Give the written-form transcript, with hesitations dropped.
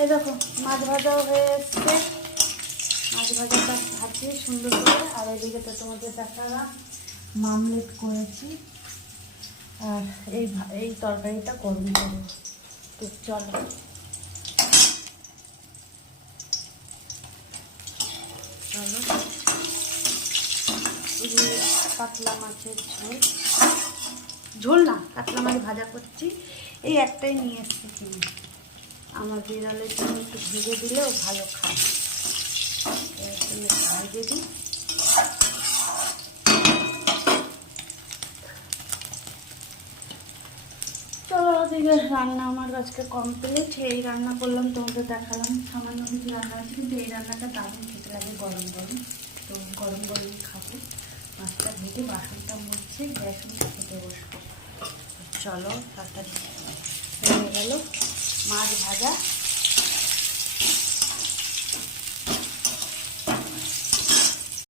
এই দেখো মাছ ভাজাও হয়ে এসছে। মাছ ভাজাটা ভাজি সুন্দর করে। আর এদিকে তো তোমাদের দেখালাম মামলেট করেছি। আর এই তরকারিটা গরম করবো। তো চলো কাতলা মাছের ঝোল না, কাতলা মাছ ভাজা করছি। এই একটাই নিয়ে এসছি কিনে। আমার বিড়ালের জন্য একটু ভেজে দিলেও ভালো খায়, ভেজে দিই। চলো ওদিকে রান্না আমার আজকে কমপ্লিট। এই রান্না করলাম, তোমাদের দেখালাম সামান্য কিছু রান্না আছে, কিন্তু এই রান্নাটা দারুণ খেতে লাগে গরম গরম। তো গরম গরম খাবো। মাছটা ভেজে বাসনটা মুছছে, গ্যাস মুছে খেতে বসবো। চলো তাড়াতাড়ি হয়ে গেল মাছ ভাজা।